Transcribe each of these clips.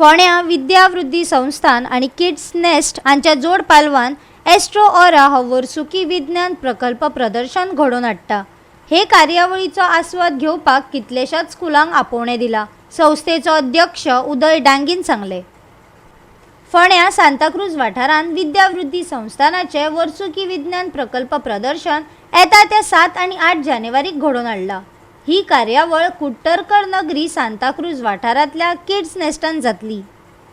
फोण्या विद्यावृद्धी संस्थान आणि किड्स नेस्ट हांच्या जोड पालवान एस्ट्रो ऑरा हो वर्सुकी विज्ञान प्रकल्प प्रदर्शन घडोवन हाडटा हे कार्यावळीचो आस्वाद घेवपाक कितलेशाच स्कुलांक आपोवणें दिला संस्थेचो अध्यक्ष उदय डांगीन सांगले. फोण्या सांताक्रूज वाठारांत विद्यावृद्धी संस्थानाचे वर्सुकी विज्ञान प्रकल्प प्रदर्शन येता त्या सात आणि आठ जानेवारीक घडोवन हाडला ही कार्यावळ कुट्टरकर नगरी सांताक्रूज वाठारांतल्या किड्स नेस्टान जातली.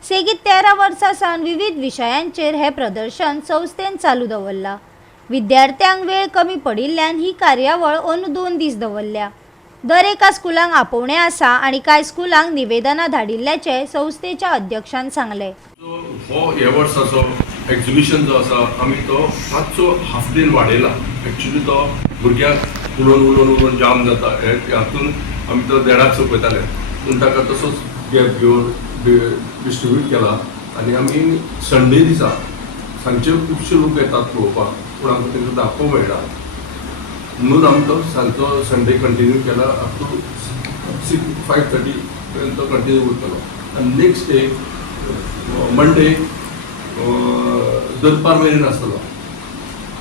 सेगीत तेरा वर्सां सावन विविध विशयांचेर हे प्रदर्शन संस्थेन चालू दवरला. विद्यार्थ्यांक वेळ कमी पडिल्ल्यान ही कार्यावळ अंदू दोन दीस दवरल्या. दर एका स्कुलांक आपोवणें आसा आनी कांय स्कुलांक निवेदनां धाडिल्ल्याचें संस्थेच्या अध्यक्षान सांगलें. हो ह्या वर्साचो एक्झिबिशन जो आसा आमी तो मातसो हाफ डेन वाडयला. एक्चुली तो भुरग्यांक उलोवन उलोवन उलोवन जाम जाता हे हातून आमी तो देडाक सोंपयताले. पूण ताका तसोच गॅप घेवन डिस्ट्रिब्यूट केला. आनी आमी संडे दिसा सांजचे खुबशे लोक येतात पळोवपाक पूण आमकां तेंकां दाखोवंक मेळना म्हणून आमी तो सांजचो संडे कंटिन्यू केला up to six five thirty पर्यंत कंटिन्यू उरतलो. आनी नेक्स्ट डे मंडे दनपार मेरेन आसतलो.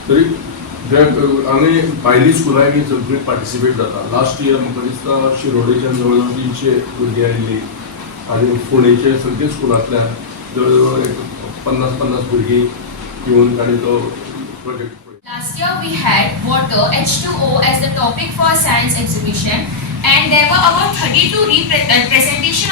तरी जे हांगा भायली स्कुलांनी सगळीं पार्टिसिपेट जाता लास्ट इयर म्हाका दिसता शिरोडेच्यान जवळ जवळ तिनशे भुरगीं आयिल्लीं आनी फोंडेचे सगळे स्कुलांतल्यान जवळ जवळ एक पन्नास पन्नास भुरगीं येवन ताणें तो project Last year we had water H2O as the topic for a science exhibition and there were about 32 repre-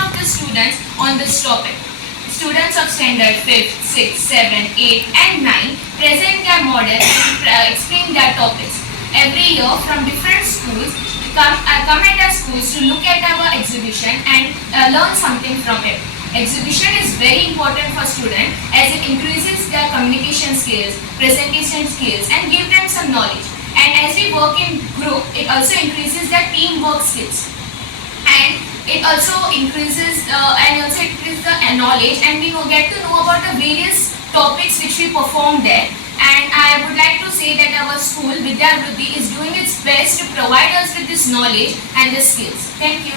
of the students on this topic. Students of standard 5th, 6th, 7th, 8th and 9th present their model and uh, explain their topics. Every year from different schools come, uh, come at our schools to look at our exhibition and uh, learn something from it. Exhibition is very important for students as it increases their communication skills, presentation skills and give them some knowledge. And as we work in group, it also increases their teamwork skills. And it also increases uh, and also increases the knowledge and we get to know about the various topics which we perform there. And I would like to say that our school, Vidya Vruddhi, is doing its best to provide us with this knowledge and the skills. Thank you.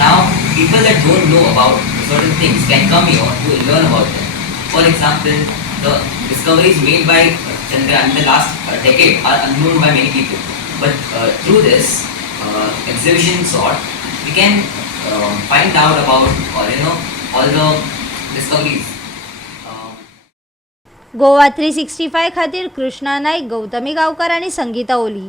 Now, people that don't know about certain things can come here to learn about them. For example, the discoveries made by Chandrayaan in the last uh, decade are unknown by many people. But uh, through this uh, exhibition sort, we can um, find out about, or you know, all the discoveries. Um, Goa three sixty five खातीर कृष्णा नाईक गौतमी गांवकर आनी संगीता ओली